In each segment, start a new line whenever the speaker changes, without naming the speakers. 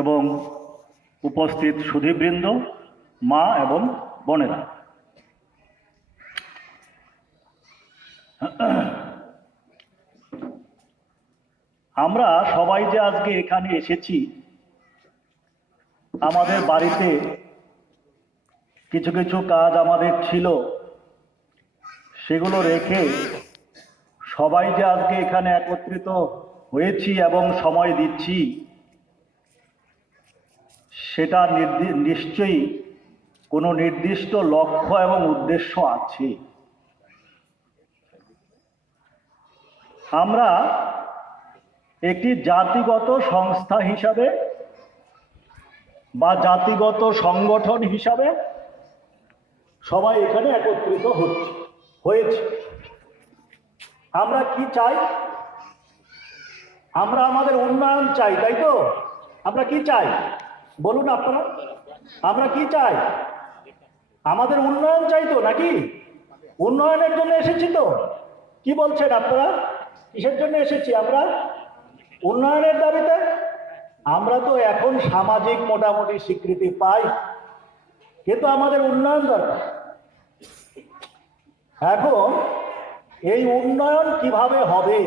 এবং উপস্থিত সুধীবৃন্দ, মা এবং বোনেরা। আমরা সবাই যে আজকে এখানে এসেছি, আমাদের বাড়িতে কিছু কিছু কাজ আমাদের ছিল, সেগুলো রেখে সবাই যে আজকে এখানে একত্রিত হয়েছি এবং সময় দিচ্ছি সেটা নিশ্চয়ই কোনো নির্দিষ্ট লক্ষ্য এবং উদ্দেশ্য আছে। আমরা একটি জাতিগত সংস্থা হিসাবে বা জাতিগত সংগঠন হিসাবে সবাই এখানে একত্রিত হচ্ছে, হয়েছে। আমরা কি চাই? আমরা আমাদের উন্নয়ন চাই, তাই তো? আমরা কি চাই? বলুন আপনারা, আমরা কি চাই? আমাদের উন্নয়ন চাই তো, নাকি? উন্নয়নের জন্য এসেছি তো। কি বলছেন আপনারা? কিসের জন্য এসেছি আমরা? উন্নয়নের দাবিতে? আমরা তো এখন সামাজিক মোটামুটি স্বীকৃতি পাই, কিন্তু আমাদের উন্নয়ন দরকার। এখন এই উন্নয়ন কীভাবে হবে?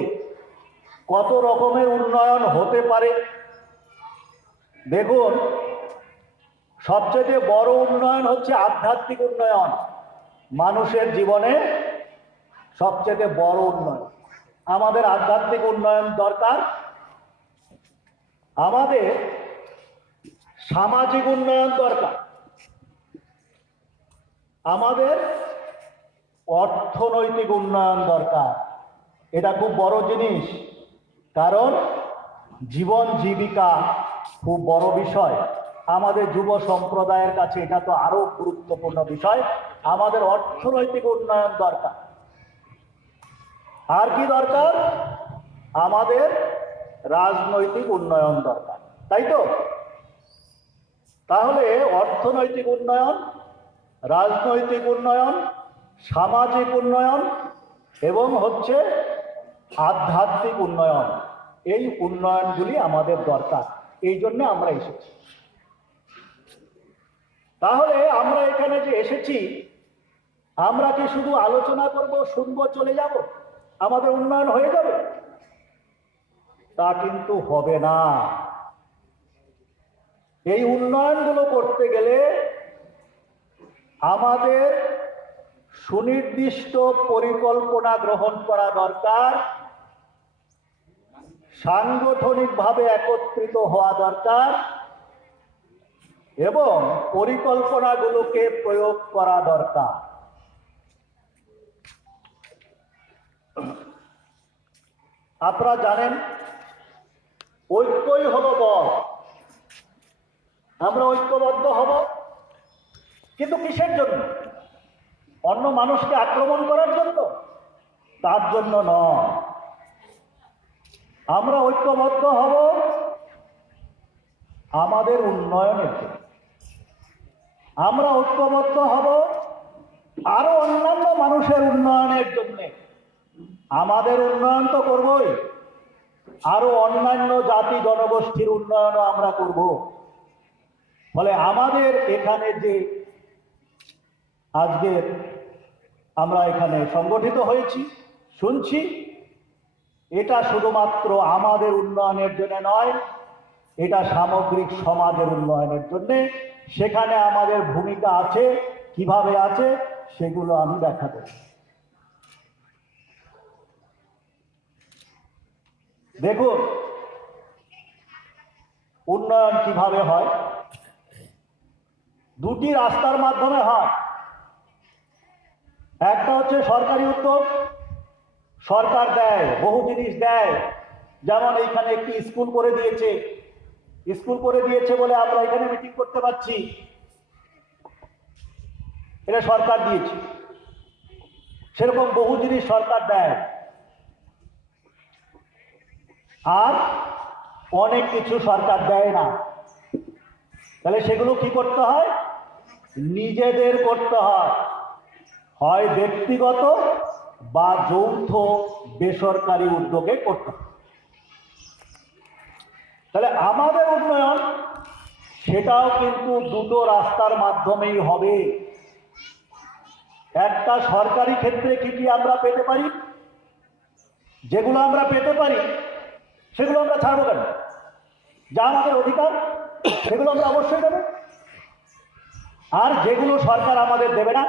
কত রকমের উন্নয়ন হতে পারে? দেখুন, সবচেয়ে বড় উন্নয়ন হচ্ছে আধ্যাত্মিক উন্নয়ন। মানুষের জীবনে সবচেয়ে বড় উন্নয়ন। আমাদের আধ্যাত্মিক উন্নয়ন দরকার। আমাদের সামাজিক উন্নয়ন দরকার। আমাদের অর্থনৈতিক উন্নয়ন দরকার। এটা খুব বড় জিনিস। কারণ জীবন জীবিকা খুব বড় বিষয়। আমাদের যুব সম্প্রদায়ের কাছে এটা তো আরও গুরুত্বপূর্ণ বিষয়। আমাদের অর্থনৈতিক উন্নয়ন দরকার। আর কি দরকার? আমাদের রাজনৈতিক উন্নয়ন দরকার। তাই তো? তাহলে অর্থনৈতিক উন্নয়ন, রাজনৈতিক উন্নয়ন, সামাজিক উন্নয়ন এবং হচ্ছে আধ্যাত্মিক উন্নয়ন, এই উন্নয়নগুলি আমাদের দরকার। এই জন্য আমরা এসেছি। তাহলে আমরা এখানে যে এসেছি, আমরা কি শুধু আলোচনা করব, শুনব, চলে যাব? আমাদের উন্নয়ন হয়ে যাবে? তা কিন্তু হবে না। এই উন্নয়নগুলো করতে গেলে আমাদের সুনির্দিষ্ট পরিকল্পনা গ্রহণ করা দরকার। সাংগঠনিকভাবে একত্রিত হওয়া দরকার এবং পরিকল্পনাগুলোকে প্রয়োগ করা দরকার। আপনারা জানেন, ঐক্যই হলো বল। আমরা ঐক্যবদ্ধ হব, কিন্তু কিসের জন্য? অন্য মানুষকে আক্রমণ করার জন্য? তার জন্য নয়। আমরা ঐক্যবদ্ধ হব আমাদের উন্নয়নের আমরা ঐক্যবদ্ধ হব আরও অন্যান্য মানুষের উন্নয়নের জন্য। আমাদের উন্নয়ন তো করবই। আরও অন্যান্য জাতি জনগোষ্ঠীর উন্নয়নও আমরা করব। ফলে আমাদের এখানে যে আজকের আমরা এখানে সংগঠিত হয়েছি, শুনছি এটা শুধুমাত্র আমাদের উন্নয়নের জন্য নয়, এটা সামগ্রিক সমাজের উন্নয়নের জন্য। সেখানে আমাদের ভূমিকা আছে, কীভাবে আছে, সেগুলো আমি ব্যাখ্যা করি দেখুন, উন্নয়ন কীভাবে হয়? দুটি রাস্তার মাধ্যমে হয়। একটা হচ্ছে সরকারি উদ্যোগ সরকার দেয়, বহু জিনিস দেয়। যেমন এইখানে একটি স্কুল করে দিয়েছে। স্কুল করে দিয়েছে বলে আমরা এখানে মিটিং করতে পারছি। এটা সরকার দিয়েছে। সেরকম বহু জিনিস সরকার দেয়। আর অনেক কিছু সরকার দেয় না। তাহলে সেগুলো কি করতে হয়? নিজেদের করতে হয়। হয় ব্যক্তিগত বা যৌথ বেসরকারি উদ্যোগে করতে তাহলে আমাদের উন্নয়ন, সেটাও কিন্তু দুটো রাস্তার মাধ্যমেই হবে। একটা সরকারি ক্ষেত্রে কি কি আমরা পেতে পারি? যেগুলো আমরা পেতে পারি, সেগুলো আমরা ছাড়বো কেন? যা আমাদের অধিকার, সেগুলো আমরা অবশ্যই দেবো। আর যেগুলো সরকার আমাদের দেবে না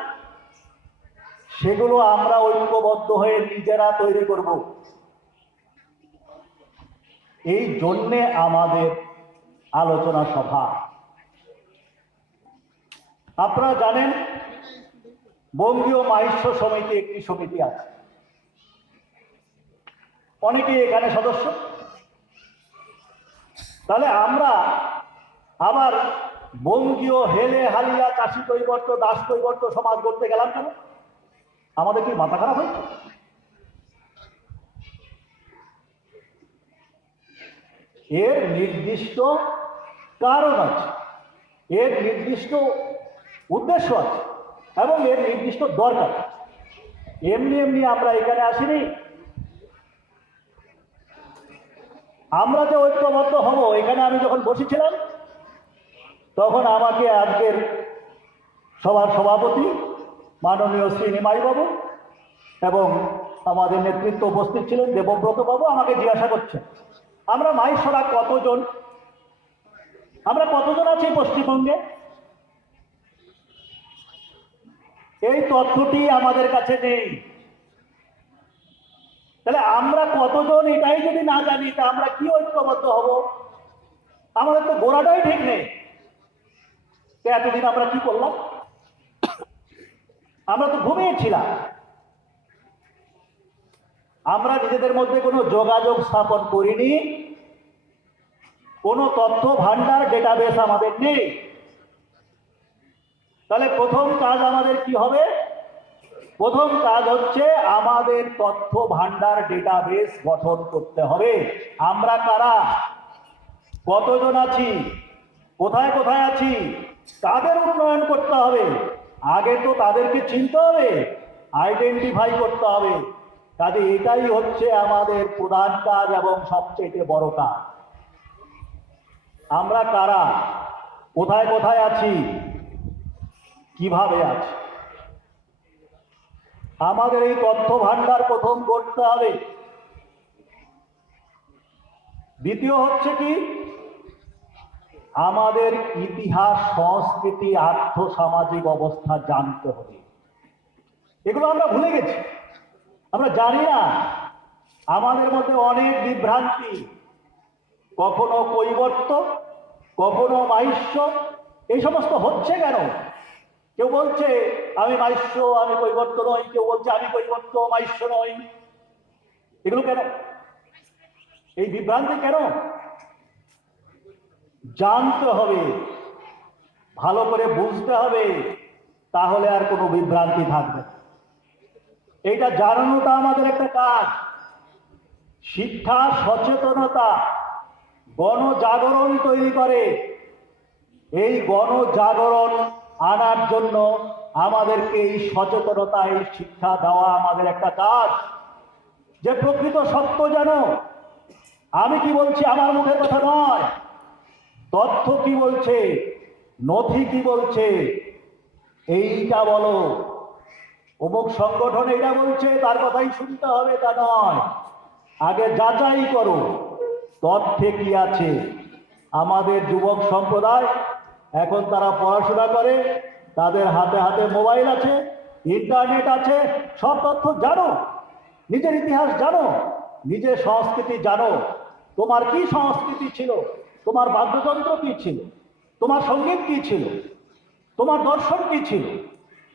সেগুলো আমরা ঐক্যবদ্ধ হয়ে নিজেরা তৈরি করব। এই জন্যে আমাদের আলোচনা সভা। আপনারা জানেন, বঙ্গীয় মাহিষ্য সমিতি একটি সমিতি আছে। অনেকেই এখানে সদস্য। তাহলে আমরা আবার বঙ্গীয় হেলে হালিয়া কাশি কৈবর্ত দাস কৈবর্ত সমাজ করতে গেলাম কেন? আমাদের কি মাথা খারাপ হয়েছে এর নির্দিষ্ট কারণ আছে, এর নির্দিষ্ট উদ্দেশ্য আছে এবং এর নির্দিষ্ট দরকার। এমনি এমনি আমরা এখানে আসিনি আমরা যে ঐক্যবদ্ধ হব, এখানে আমি যখন বসেছিলাম, তখন আমাকে আজকের সভার সভাপতি মাননীয় শ্রী নিমাই বাবু এবং আমাদের নেতৃত্ব উপস্থিত ছিলেন দেবব্রত বাবু আমাকে জিজ্ঞাসা করছেন, আমরা মাইসরা কতজন? আমরা কতজন আছি পশ্চিমবঙ্গে? এই তথ্যটি আমাদের কাছে নেই। তাহলে আমরা কতজন এটাই যদি না জানি, তা আমরা কি ঐক্যবদ্ধ হব? আমাদের তো গোড়াটাই ঠিক নেই। এতদিন আমরা কি করলাম? আমরা তো ঘুমিয়েছিলাম আমরা নিজেদের মধ্যে কোনো যোগাযোগ স্থাপন করিনি। কোনো তথ্য ভান্ডার ডেটাবেস আমাদের নেই। তাহলে প্রথম কাজ আমাদের কি হবে? প্রথম কাজ হচ্ছে আমাদের তথ্য ভান্ডার ডেটাবেস গঠন করতে হবে। আমরা কারা? কতজন আছি? কোথায় কোথায় আছি? তাদের উন্নয়ন করতে হবে? আগে তো তাদেরকে চিনতে হবে আইডেন্টিফাই করতে হবে। কাজে এটাই হচ্ছে আমাদের প্রধান কাজ এবং সবচেয়ে বড় কাজ। আমরা কারা? কোথায় কোথায় আছি? কীভাবে আছি? আমাদের এই তথ্য ভান্ডার প্রথম করতে হবে। দ্বিতীয় হচ্ছে কি? আমাদের ইতিহাস, সংস্কৃতি আর্থ সামাজিক অবস্থা জানতে হবে। এগুলো আমরা ভুলে গেছি। আমরা জানি না, আমাদের মধ্যে অনেক বিভ্রান্তি। কখনো কৈবর্ত, কখনো মাহিষ্য এই সমস্ত হচ্ছে কেন? কেউ বলছে, আমি মাহিষ্য আমি কৈবর্ত নই। কেউ বলছে, আমি কৈবর্ত মাহিষ্য নই। এগুলো কেন? এই বিভ্রান্তি কেন? জানতে হবে, ভালো করে বুঝতে হবে, তাহলে আর কোনো বিভ্রান্তি থাকবে। এইটা জানানোটা আমাদের একটা কাজ। শিক্ষা, সচেতনতা, গণজাগরণ তৈরি করে। এই গণজাগরণ আনার জন্য আমাদেরকে এই সচেতনতা, এই শিক্ষা দেওয়া আমাদের একটা কাজ। যে প্রকৃত সত্য জানো, আমি কি বলছি আমার মুখে কথা নয়? তথ্য কি বলছে? নথি কি বলছে? এইটা বলো। অমুক সংগঠন এটা বলছে, তার কথাই শুনতে হবে তা নয়। আগে যাচাই করো, তথ্যে কি আছে? আমাদের যুবক সম্প্রদায়, এখন তারা পড়াশোনা করে, তাদের হাতে হাতে মোবাইল আছে, ইন্টারনেট আছে, সব তথ্য জানো। নিজের ইতিহাস জানো, নিজের সংস্কৃতি জানো। তোমার কি সংস্কৃতি ছিল? তোমার বাদ্যযন্ত্র কি ছিল? তোমার সংগীত কি ছিল? তোমার দর্শন কি ছিল?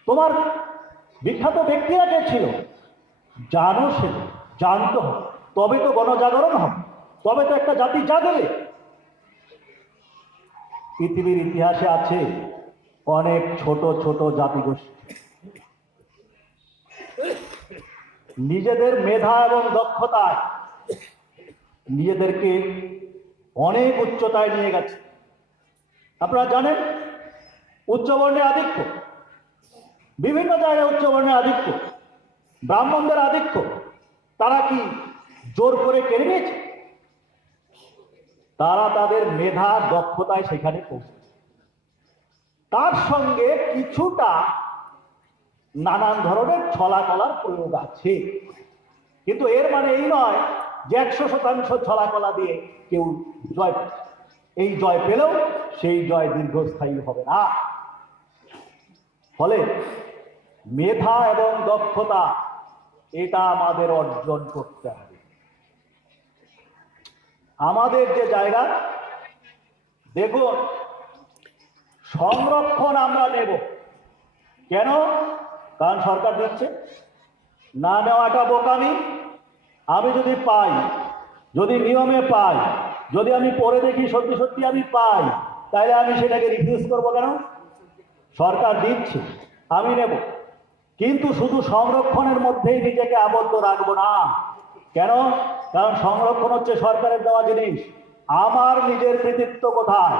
তোমার বিখ্যাত ব্যক্তিরা কে ছিল? জানো সে, জানতে হবে। তবে তো গণজাগরণ হবে। তবে তো একটা জাতি জাগবে। পৃথিবীর ইতিহাসে আছে অনেক ছোট ছোট জাতিগোষ্ঠী। নিজেদের মেধা এবং দক্ষতায় নিজেদেরকে অনেক উচ্চতায় নিয়ে গেছে। আপনারা জানেন উচ্চবর্ণের আধিক্য। বিভিন্ন জায়গায় উচ্চবর্ণের আধিক্য। ব্রাহ্মণদের আধিক্য। তারা কি জোর করে কেড়ে নিয়েছে? তারা তাদের মেধা, দক্ষতায় সেখানে পৌঁছেছে। তার সঙ্গে কিছুটা নানান ধরনের ছলাকলার প্রয়োগ আছে। কিন্তু এর মানে এই নয় যে একশো শতাংশ ছলাকলা দিয়ে কেউ জয়। এই জয় পেলেও সেই জয় দীর্ঘস্থায়ী হবে না। ফলে মেধা এবং দক্ষতা, এটা আমাদের অর্জন করতে হবে। আমাদের যে জায়গা, দেখুন, সংরক্ষণ আমরা নেব। কেন? কারণ সরকার দিচ্ছে। না নেওয়াটা বোকামি আমি যদি পাই, যদি নিয়মে পাই, যদি আমি পরে দেখি সত্যি সত্যি আমি পাই, তাহলে আমি সেটাকে রিফিউজ করব কেন? সরকার দিচ্ছে, আমি নেব। কিন্তু শুধু সংরক্ষণের মধ্যেই নিজেকে আবদ্ধ রাখব না। কেন? কারণ সংরক্ষণ হচ্ছে সরকারের দেওয়া জিনিস। আমার নিজের কৃতিত্ব কোথায়?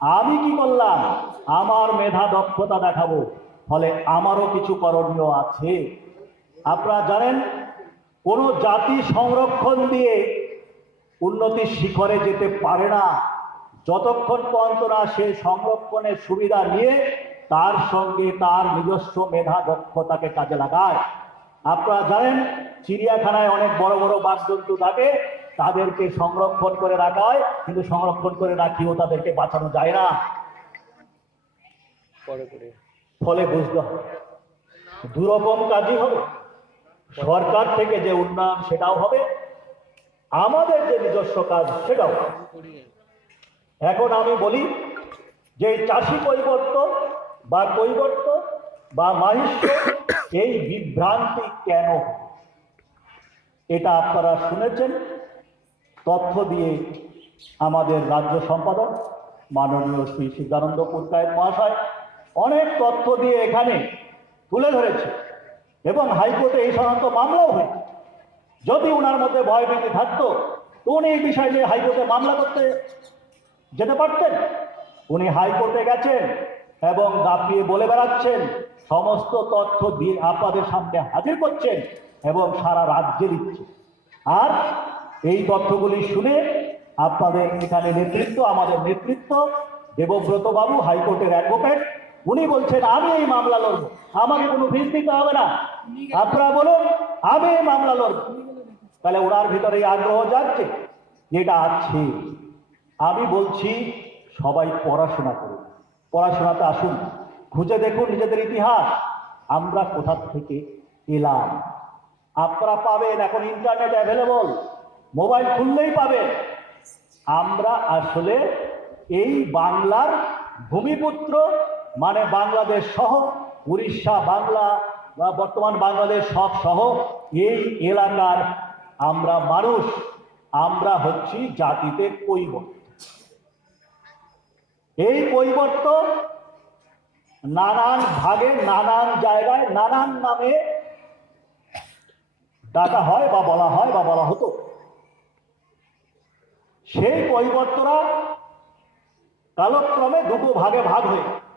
আমি কি করলাম? আমার মেধা দক্ষতা দেখাবো। ফলে আমারও কিছু করণীয় আছে। আপনারা জানেন কোনো জাতি সংরক্ষণ দিয়ে উন্নতির শিখরে যেতে পারে না। যতক্ষণ পর্যন্ত না সে সংরক্ষণের সুবিধা নিয়ে তার সঙ্গে তার নিজস্ব মেধা দক্ষতাকে কাজে লাগায়। আপনারা জানেন চিড়িয়াখানায় অনেক বড় বড় বাঘজন্তু থাকে তাদেরকে সংরক্ষণ করে রাখা হয় কিন্তু সংরক্ষণ করে রাখিও তাদেরকে বাঁচানো যায় না। ফলে বুঝতে হবে দুরকম কাজই হবে। সরকার থেকে যে উন্নয়ন সেটাও হবে, আমাদের যে নিজস্ব কাজ সেটাও এখন আমি বলি, যে চাষি কৈবর্ত বা কৈবর্ত বা মাহিষ্য এই বিভ্রান্তি কেন এটা আপনারা শুনেছেন, তথ্য দিয়ে আমাদের রাজ্য সম্পাদক মাননীয় শ্রী সিদ্ধানন্দ পুরকায়েত মহাশয় অনেক তথ্য দিয়ে এখানে তুলে ধরেছে এবং হাইকোর্টে এই সংক্রান্ত মামলাও হয়েছে। যদি ওনার মধ্যে ভয়ভীতি থাকতো তো উনি এই বিষয়ে নিয়ে হাইকোর্টে মামলা করতে যেতে পারতেন। উনি হাইকোর্টে গেছেন এবং দাপিয়ে বলে বেড়াচ্ছেন, সমস্ত তথ্য দিয়ে আপনাদের সামনে হাজির করছেন এবং সারা রাজ্যে দিচ্ছে আর এই তথ্যগুলি শুনে আপনাদের এখানে নেতৃত্ব, আমাদের নেতৃত্ব দেবব্রত বাবু হাইকোর্টের অ্যাডভোকেট উনি বলছেন, আমি এই মামলা লড়বো। আমাকে কোনো ফিস দিতে হবে না। আপনারা বলুন, আমি এই মামলা লড়বো। তাহলে ওনার ভিতরে আগ্রহ যাচ্ছে যেটা আছে। আমি বলছি, সবাই পড়াশোনা করুন। পড়াশোনাতে আসুন। খুঁজে দেখুন নিজেদের ইতিহাস। আমরা কোথা থেকে এলাম? আপনারা পাবেন এখন ইন্টারনেট অ্যাভেলেবল। মোবাইল খুললেই পাবেন। আমরা আসলে এই বাংলার ভূমিপুত্র মানে বাংলাদেশ সহ, উড়িষ্যা, বাংলা, বা বর্তমান বাংলাদেশ সব সহ, এই এলাকার আমরা মানুষ, আমরা হচ্ছি জাতিতে কৈবর্ত এই কৈবর্ত নানান ভাগে, নানান জায়গায়, নানান নামে ডাকা হয় বা বলা হয় বা বলা হতো সেই কৈবর্তরা কালক্রমে দুটো ভাগে ভাগ হয়ে।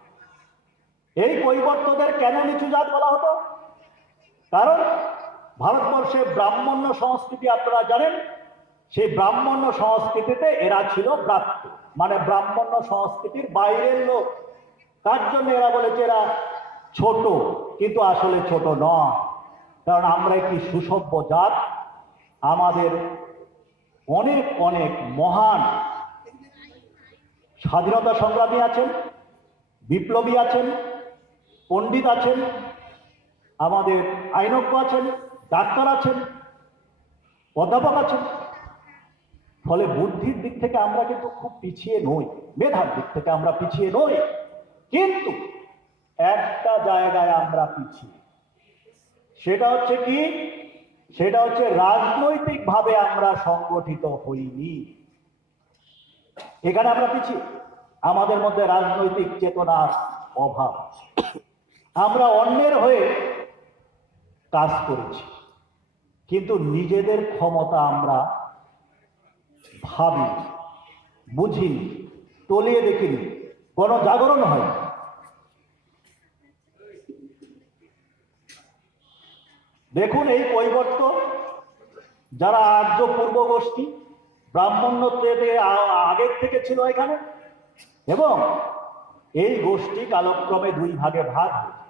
এই কৈবর্তদের কেন নিচু জাত বলা হতো? কারণ ভারতবর্ষে ব্রাহ্মণ্য সংস্কৃতি আপনারা জানেন, সেই ব্রাহ্মণ্য সংস্কৃতিতে এরা ছিল ব্রাত্য মানে ব্রাহ্মণ্য সংস্কৃতির বাইরের লোক। তার জন্য এরা বলেছে এরা ছোট, কিন্তু আসলে ছোট নয়। কারণ আমরা একটি সুসভ্য জাত, আমাদের অনেক অনেক মহান স্বাধীনতা সংগ্রামী আছেন, বিপ্লবী আছেন পণ্ডিত আছেন, আমাদের আইনজ্ঞ আছেন, ডাক্তার আছেন, অধ্যাপক আছেন। ফলে বুদ্ধির দিক থেকে আমরা কিন্তু খুব পিছিয়ে নই, মেধার দিক থেকে আমরা পিছিয়ে নই। কিন্তু একটা জায়গায় আমরা পিছিয়ে, সেটা হচ্ছে কি? সেটা হচ্ছে রাজনৈতিকভাবে আমরা সংগঠিত হইনি। এখানে আমরা পিছিয়ে, আমাদের মধ্যে রাজনৈতিক চেতনার অভাব আমরা অন্যের হয়ে কাজ করেছি কিন্তু নিজেদের ক্ষমতা আমরা ভাবি বুঝিনি, তলিয়ে দেখিনি, গণজাগরণ হয় দেখুন এই কৈবর্ত যারা আর্য পূর্ব গোষ্ঠী ব্রাহ্মণ্য থেকে আগের থেকে ছিল এখানে, এবং এই গোষ্ঠী কালক্রমে দুই ভাগে ভাগ হয়েছে।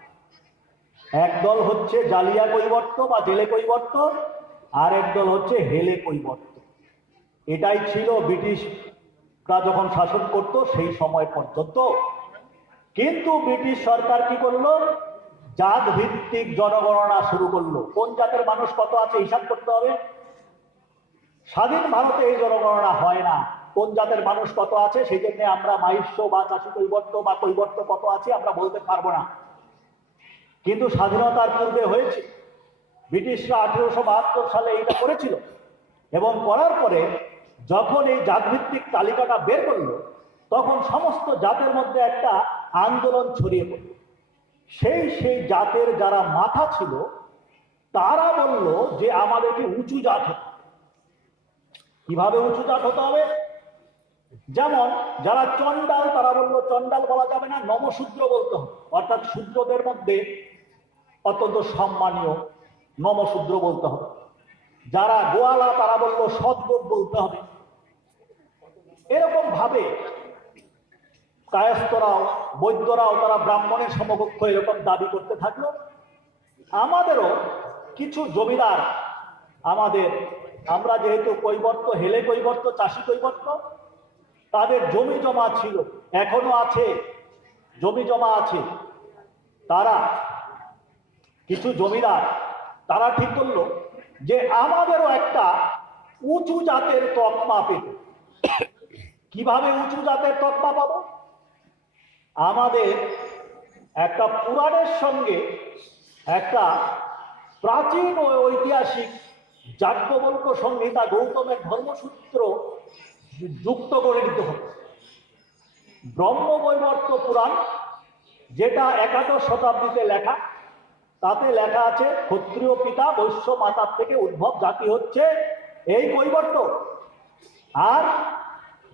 একদল হচ্ছে জালিয়া কৈবর্ত বা জেলে কৈবর্ত আর একদল হচ্ছে হেলে কৈবর্ত এটাই ছিল ব্রিটিশরা যখন শাসন করত সেই সময় পর্যন্ত। কিন্তু ব্রিটিশ সরকার কি করল? জাত ভিত্তিক জনগণনা শুরু করল। কোন জাতের মানুষ কত আছে হিসাব করতে হবে। স্বাধীন ভারতে এই জনগণনা হয় না। কোন জাতের মানুষ কত আছে, সেই জন্য আমরা মাহিষ্য বা চাষি কৈবর্ত বা কৈবর্ত কত আছে আমরা বলতে পারব না। কিন্তু স্বাধীনতার পূর্বে হয়েছে। ব্রিটিশরা আঠেরোশো বাহাত্তর সালে এটা করেছিল। এবং করার পরে যখন এই জাতভিত্তিক তালিকাটা বের করল, তখন সমস্ত জাতের মধ্যে একটা আন্দোলন ছড়িয়ে পড়ল। সেই সেই জাতের যারা মাথা ছিল, তারা বলল যে আমাদেরকে উঁচু জাত হতে কীভাবে উঁচু জাত হতে হবে? যেমন যারা চন্ডাল তারা বলল চন্ডাল বলা যাবে না, নমশূদ্র বলতে হবে। অর্থাৎ শূদ্রদের মধ্যে অত্যন্ত সম্মানীয় নমশূদ্র বলতে হবে। যারা গোয়ালা, তারা বলল সদ্গোপ বলতে হবে। এরকম ভাবে কায়স্থরাও, বৈদ্যরাও তারা ব্রাহ্মণের সমকক্ষ এরকম দাবি করতে থাকল। আমাদেরও কিছু জমিদার আমাদের, আমরা যেহেতু কৈবর্ত, হেলে কৈবর্ত, চাষি কৈবর্ত, তাদের জমি জমা ছিল, এখনও আছে, জমি জমা আছে। তারা কিছু জমিদার, তারা ঠিক করল যে আমাদেরও একটা উঁচু জাতের তকমা পেত। কীভাবে উঁচু জাতের তকমা পাবো? আমাদের একটা পুরাণের সঙ্গে একটা প্রাচীন ও ঐতিহাসিক যাজ্ঞবল্ক সংহিতা গৌতমের ধর্মসূত্র যুক্ত করে দিতে হবে। ব্রহ্মবৈবর্ত পুরাণ, যেটা একাদশ শতাব্দীতে লেখা তাতে লেখা আছে, ক্ষত্রিয় পিতা বৈশ্য মাতার থেকে উদ্ভব জাতি হচ্ছে এই কৈবর্ত। আর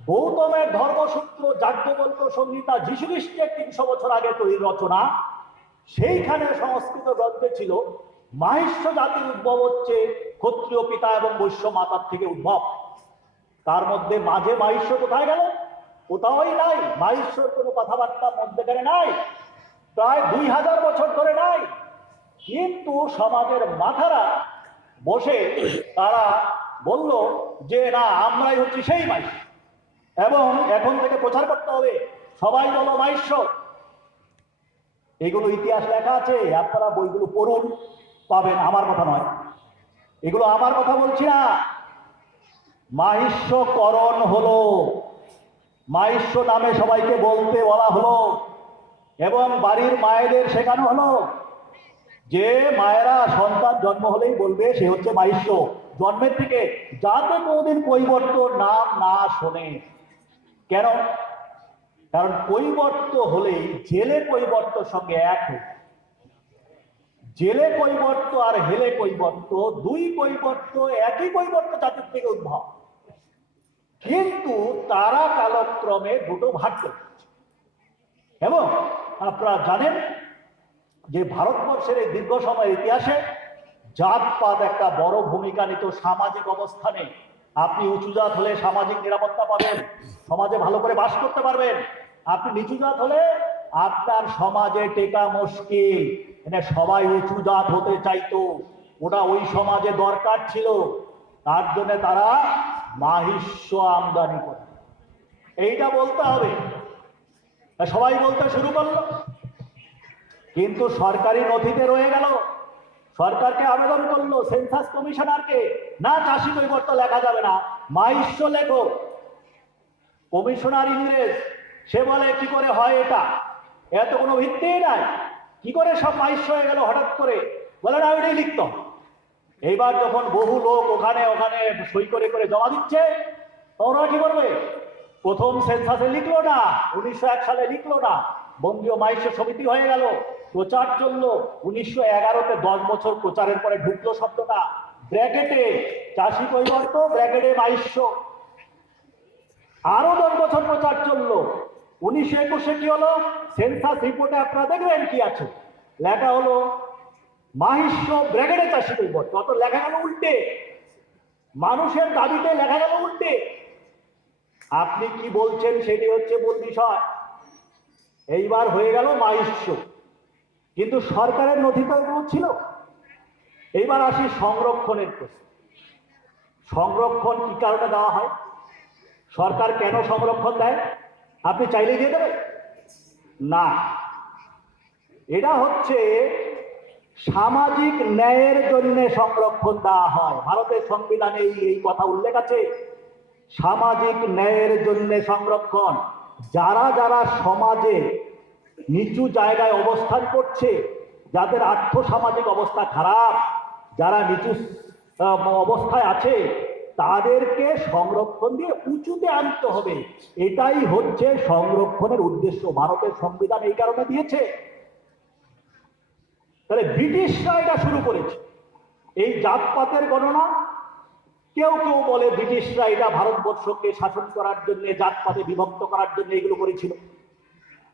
গৌতমের ধর্মসূত্র যাজ্ঞবল্ক সংহিতা যীশু খ্রিস্টের তিনশো বছর আগে তৈরি রচনা, সেইখানে সংস্কৃত গ্রন্থে ছিল মাহিষ্য জাতির উদ্ভব হচ্ছে ক্ষত্রিয় পিতা এবং বৈশ্য মাতার থেকে উদ্ভব। তার মধ্যে মাঝে মাহিষ্য কোথায় গেল? কোথাওই নাই। মাহিষ্যর কোনো কথাবার্তা মধ্যেখানে নাই। প্রায় দুই হাজার বছর ধরে নাই। কিন্তু সমাজের মাথারা বসে তারা বলল যে, না, আমরাই হচ্ছি সেই মাইশ। এবং এখন থেকে প্রচার করতে হবে। সবাই বলো মাইশ্য এগুলো ইতিহাস লেখা আছে, আপনারা বইগুলো পড়ুন, পাবেন। আমার কথা নয়। এগুলো আমার কথা বলছি না। মাহিষ্যকরণ হলো। মাহিষ্য নামে সবাইকে বলতে বলা হলো। এবং বাড়ির মায়েদের শেখানো হলো। যে মায়েরা সন্তান জন্ম হলেই বলবে, সে হচ্ছে মাহিষ্য। জন্মের থেকে যাতে কোনোদিন পরিবর্তন নাম না শোনে। কেন? কারণ কৈবর্ত হলেই জেলে কৈবর্তর সঙ্গে এক জেলে কৈবর্ত আর হেলে কৈবর্ত দুই কৈবর্ত একই কৈবর্ত জাতির থেকে উদ্ভব। কিন্তু তারা কালক্রমে দুটো ভাগ করেছে এবং আপনারা জানেন যে ভারতবর্ষের এই দীর্ঘ সময়ের ইতিহাসে জাতপাত একটা বড় ভূমিকা নিত সামাজিক অবস্থানে। আপনি উঁচু জাত হলে সামাজিক নিরাপত্তা পাবেন, সমাজে ভালো করে বাস করতে পারবেন। আপনি নিচু জাত হলে আপনার সমাজে টেকা মুশকিল মানে সবাই উঁচু জাত হতে চাইতো। ওটা ওই সমাজে দরকার ছিল, তার জন্য তারা মাহিষ্য আমদানি করে। এইটা বলতে হবে। সবাই বলতে শুরু করল। কিন্তু সরকারি নথিতে রয়ে গেল। সরকারকে আবেদন করল সেন্সাস কমিশনারকে। না, চাষি পরিবর্তন লেখা যাবে না। মাইশ্য লেখো। কমিশনার ইংরেজ, সে বলে, কি করে হয় এটা? এত কোনো ভিত্তিই নাই। কি করে সব মাইশ্য হয়ে গেল হঠাৎ করে? বলে, না, ওইটাই লিখত। এইবার যখন বহু লোক ওখানে ওখানে সই করে করে জমা দিচ্ছে তোমরা কি করবে? প্রথম সেন্সাসে লিখলো না, উনিশশো এক সালে লিখলো না। বঙ্গীয় মাইশ্য সমিতি হয়ে গেল। প্রচার চলল। উনিশশো এগারোতে দশ বছর প্রচারের পরে ঢুকলো শব্দটা। ব্র্যাকেটে চাষি কৈবর্ত ব্র্যাকেটে মাইশ্য আরও দশ বছর প্রচার চলল। উনিশশো একুশে কি হলো? সেন্সাস রিপোর্টে আপনারা দেখবেন কি আছে। লেখা হলো মাহিষ্য ব্র্যাকেটে চাষি কৈবর্ত অত লেখা গেল উল্টে। মানুষের দাবিতে লেখা গেল উল্টে। আপনি কি বলছেন সেটি হচ্ছে মূল বিষয়। এইবার হয়ে গেল মাইশ্য কিন্তু সরকারের নথি তো এগুলো ছিল? এইবার আসি সংরক্ষণের প্রশ্ন। সংরক্ষণ কি কারণে দেওয়া হয়? সরকার কেন সংরক্ষণ দেয়? আপনি চাইলে দিয়ে দেবেন। না। এটা হচ্ছে সামাজিক ন্যায়ের জন্য সংরক্ষণ দেওয়া হয়। ভারতের সংবিধানে এই কথা উল্লেখ আছে। সামাজিক ন্যায়ের জন্য সংরক্ষণ। যারা যারা সমাজে নিচু জায়গায় অবস্থান করছে, যাদের আর্থসামাজিক অবস্থা খারাপ, যারা নিচু অবস্থায় আছে, তাদেরকে সংরক্ষণ দিয়ে উঁচুতে আনতে হবে। এটাই হচ্ছে সংরক্ষণের উদ্দেশ্য। ভারতের সংবিধান এই কারণে দিয়েছে। তাহলে ব্রিটিশরা এটা শুরু করেছে। এই জাতপাতের গণনা কেউ কেউ বলে ব্রিটিশরা এটা ভারতবর্ষকে শাসন করার জন্য, জাতপাতে বিভক্ত করার জন্য এগুলো করেছিল।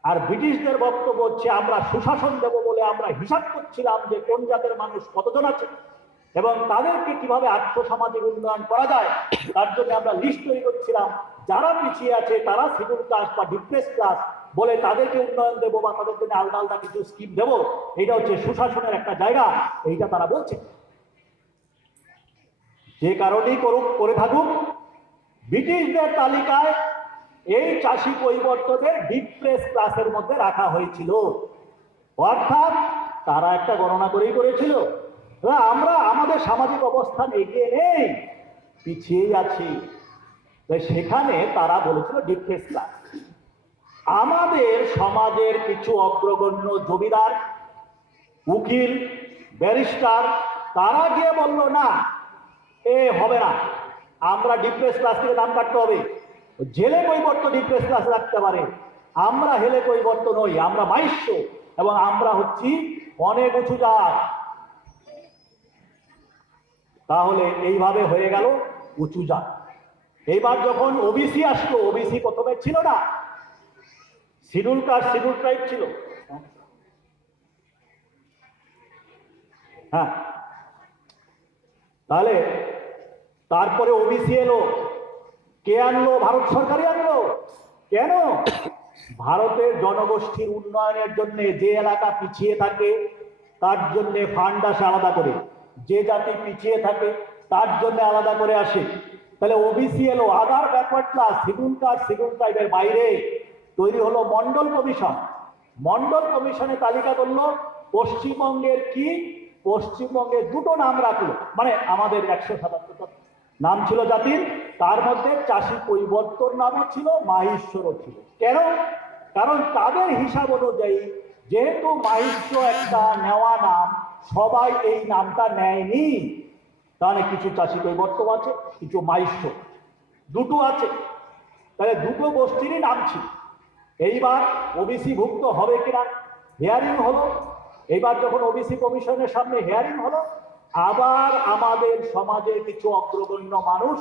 আর ব্রিটিশদের বক্তব্য হচ্ছে, আমরা সুশাসন দেব বলে আমরা হিসাব করছিলাম যে কোন জাতের মানুষ কতজন আছে এবং তাদেরকে কীভাবে আর্থসামাজিক উন্নয়ন করা যায়, তার জন্য আমরা লিস্ট তৈরি করছিলাম। যারা পিছিয়ে আছে, তারা শিডিউল ক্লাস বা ডিপ্রেস ক্লাস বলে তাদেরকে উন্নয়ন দেবো বা তাদের জন্য আলাদা আলাদা কিছু স্কিম দেবো, এটা হচ্ছে সুশাসনের একটা জায়গা, এইটা তারা বলছে। যে কারণেই করুক, করে থাকুক, ব্রিটিশদের তালিকায় এই চাষি পরিবর্তনের ডিপ্রেস ক্লাসের মধ্যে রাখা হয়েছিল। অর্থাৎ তারা একটা গণনা করেই করেছিল। আমরা, আমাদের সামাজিক অবস্থান এগিয়ে নেই, পিছিয়েই আছি। সেখানে তারা বলেছিল ডিপ্রেস ক্লাস আমাদের সমাজের কিছু অগ্রগণ্য জমিদার, উকিল, ব্যারিস্টার, তারা গিয়ে বলল, না এ, হবে না। আমরা ডিপ্রেস ক্লাস থেকে দাম কাটতে হবে। জেলে কৈবর্ত ডিপ্রেস ক্লাস রাখতে পারে। আমরা হেলে কৈবর্ত নই, আমরা মাইশ্য এবং আমরা হচ্ছি অনেক উঁচু জাত। তাহলে এইভাবে হয়ে গেল উঁচু জাত। এইবার যখন ওবিসি আসলো ওবিসি প্রথমে ছিল না। শিডিউল কাস্ট শিডিউল ট্রাইব ছিল। হ্যাঁ। তাহলে তারপরে ওবিসি এলো। কে আনলো? ভারত সরকারই আনলো। কেন? ভারতের জনগোষ্ঠীর উন্নয়নের জন্য যে এলাকা পিছিয়ে থাকে, তার জন্য ফান্ড আসে আলাদা করে। যে জাতি পিছিয়ে থাকে, তার জন্য আলাদা করে আসে। তাহলে ওবিসি এলো other backward class schedule caste schedule ট্রাইবের বাইরে তৈরি হলো মন্ডল কমিশন। মন্ডল কমিশনে তালিকা করল, পশ্চিমবঙ্গের কি? পশ্চিমবঙ্গে দুটো নাম রাখল। মানে আমাদের একশো সাতাত্তর নাম ছিল জাতির, তার মধ্যে চাষি পরিবর্তন নামও ছিল, মাহেশ্বরও ছিল। কেন? কারণ তাদের হিসাব অনুযায়ী, যেহেতু মাহিষ্য একটা নেওয়া নাম, সবাই এই নামটা নেয়নি। তাহলে কিছু চাষি পরিবর্তন আছে, কিছু মাহিষ্য দুটো আছে। তাহলে দুটো গোষ্ঠীরই নাম ছিল। এইবার ওবিসি ভুক্ত হবে কিনা? হিয়ারিং হলো। এইবার যখন ওবিসি কমিশনের সামনে হিয়ারিং হলো আবার আমাদের সমাজের কিছু অগ্রগণ্য মানুষ,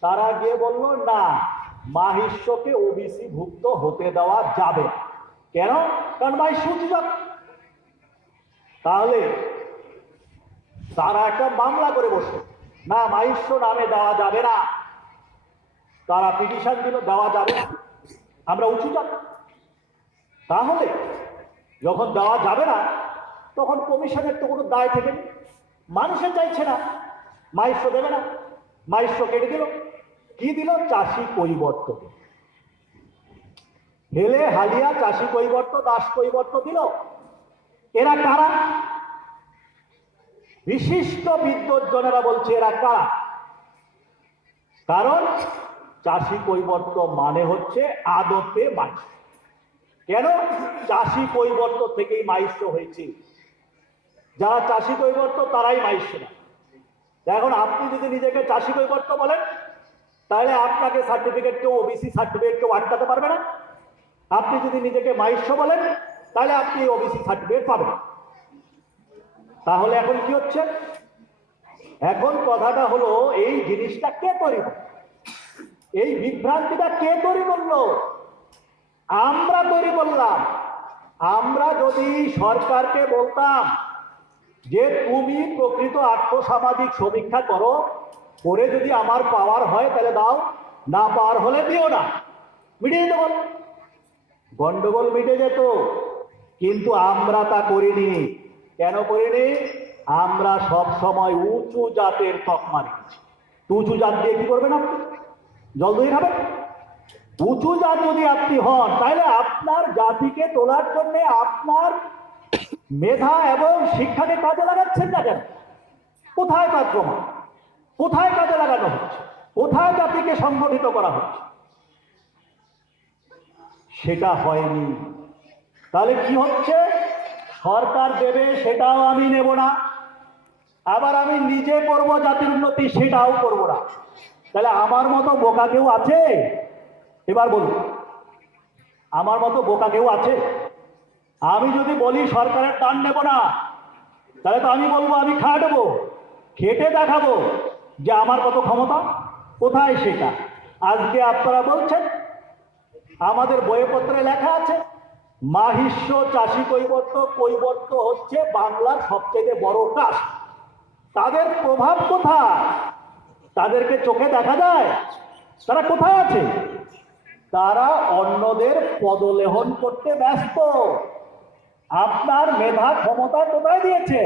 তারা গিয়ে বলল, না, মাহিষ্যকে ওবিসি ভুক্ত হতে দেওয়া যাবে। কেন? কারণ মাহিষ্য উচিত তাহলে তারা একটা মামলা করে বসে না, মাহিষ্য নামে দেওয়া যাবে না। তারা পিটিশন দিল, দেওয়া যাবে না। আমরা উঁচু জাত তাহলে যখন দেওয়া যাবে না, তখন কমিশনের তো কোনো দায় থেকে নেই। মানুষের চাইছে না। মাইশ্য দেবে না। মাইশ্য কেটে দিল। কি দিল? চাষি পরিবর্তন। হেলে হালিয়া চাষি কৈবর্ত দাস কৈবর্ত দিল। এরা কারা? বিশিষ্ট বিদ্যুৎজনেরা বলছে, এরা কারা? কারণ চাষি কৈবর্ত মানে হচ্ছে আদতে মাইশ কেন? চাষি কৈবর্ত থেকেই মাইশ্য হয়েছে। যারা চাষি কৈবর্ত, তারাই মাইশ্য না এখন আপনি যদি নিজেকে চাষি কৈবর্ত বলেন, তাহলে আপনাকে সার্টিফিকেট কেউ ওবিসি সার্টিফিকেট কেউ আটকাতে পারবে না। আপনি যদি নিজেকে মাইশ্য বলেন, তাহলে আপনি ওবিসি সার্টিফিকেট পাবেন। তাহলে এখন কি হচ্ছে? এখন কথাটা হলো, এই জিনিসটা কে তৈরি এই বিভ্রান্তিটা কে তৈরি করল? আমরা তৈরি করলাম। আমরা যদি সরকারকে বলতাম যে তুমি প্রকৃত আর্থসামাজিক সমীক্ষা করো, করে যদি আমার পাওয়ার হয় তাহলে দাও, না পাওয়ার হলে দিও না। মিটিয়ে দেব। গন্ডগোল মিটে যেত, কিন্তু আমরা তা করিনি। কেন করিনি? আমরা সব সময় উঁচু জাতের তকমা রেখেছি। উঁচু জাত দিয়ে কি করবেন আপনি? জল দই খাবেন? উঁচু জাত যদি আপনি হন, তাহলে আপনার জাতিকে তোলার জন্য আপনার মেধা এবং শিক্ষাকে কাজে লাগাচ্ছেন না কেন? কোথায় তার প্রমাণ? কোথায় কাজে লাগানো হচ্ছে? কোথায় জাতিকে সংগঠিত করা হচ্ছে? সেটা হয়নি। তাহলে কি হচ্ছে? সরকার দেবে, সেটাও আমি নেব না। আবার আমি নিজে করব জাতির উন্নতি, সেটাও করব না। তাহলে আমার মতো বোকা কেউ আছে? এবার বলুন। আমার মতো বোকা কেউ আছে? আমি যদি বলি সরকারের টান নেব না, তাহলে তো আমি বলব, আমি খাটবো, খেটে দেখাবো যে আমার কত ক্ষমতা, কোথায় সেটা? আজকে আপনারা বলছেন, আমাদের বইপত্রে লেখা আছে, মাহিষ্য চাষি কৈবর্ত কৈবর্ত হচ্ছে বাংলার সবচেয়ে বড় কাজ তাদের প্রভাব কোথায়? তাদেরকে চোখে দেখা যায়? তারা কোথায় আছে? তারা অন্যদের পদলেহন করতে ব্যস্ত। আপনার মেধা ক্ষমতা কোথায় দিয়েছে?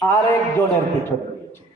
আরেকজনের পিছনে।